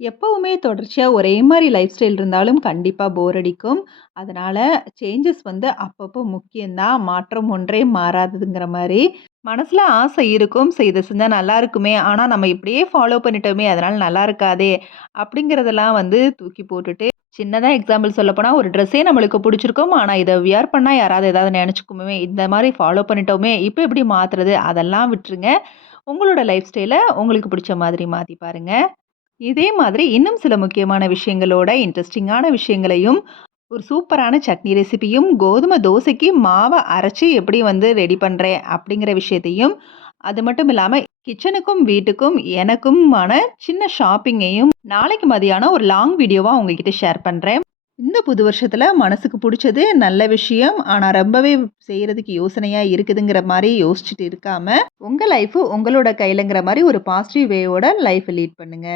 எப்பவுமே தொடர்ச்சியா ஒரே மாரி லைஃப் ஸ்டைல் இருந்தாலும் கண்டிப்பா போர் அடிக்கும். அதனால சேஞ்சஸ் வந்து அப்பப்போ முக்கியம் தான். மாற்றம் ஒன்றே மாறாததுங்கிற மாரி. மனசுல ஆசை இருக்கும். சரி இத செஞ்சா நல்லா இருக்குமே! ஆனா நம்ம இப்படியே ஃபாலோ பண்ணிட்டோமே! அதனால நல்லா இருக்காதே! அப்படிங்கிறதெல்லாம் வந்து தூக்கி போட்டுட்டு, சின்னதா எக்ஸாம்பிள் சொல்லப்போனா ஒரு ட்ரெஸ்ஸே நம்மளுக்கு புடிச்சிருக்கும். ஆனா இத வியர் பண்ணா யாராவது ஏதாவது நெனச்சுக்குமே! இந்த மாரி ஃபாலோ பண்ணிட்டோமே! இப்ப எப்படி மாத்துறது? அதெல்லாம் விட்டுருங்க. உங்களோட லைஃப் ஸ்டைல உங்களுக்கு பிடிச்ச மாதிரி மாத்தி பாருங்க. இதே மாதிரி இன்னும் சில முக்கியமான விஷயங்களோட இன்ட்ரெஸ்டிங்கான விஷயங்களையும், ஒரு சூப்பரான சட்னி ரெசிபியும், கோதுமை தோசைக்கு மாவ அரைச்சு எப்படி வந்து ரெடி பண்றேன் அப்படிங்கிற விஷயத்தையும், அது மட்டும் இல்லாம கிச்சனுக்கும், வீட்டுக்கும் எனக்குமான சின்ன ஷாப்பிங்கையும் நாளைக்கு மதியானம் ஒரு லாங் வீடியோவா உங்ககிட்ட ஷேர் பண்றேன். இந்த புது வருஷத்துல மனசுக்கு புடிச்சது நல்ல விஷயம். ஆனா ரொம்பவே செய்றதுக்கு யோசனையா இருக்குதுங்கிற மாரி யோசிச்சுட்டு இருக்காம, உங்க லைஃப் உங்களோட கையிலங்கிற மாரி ஒரு பாசிட்டிவ் வேயோட லைஃப்ப லீட் பண்ணுங்க.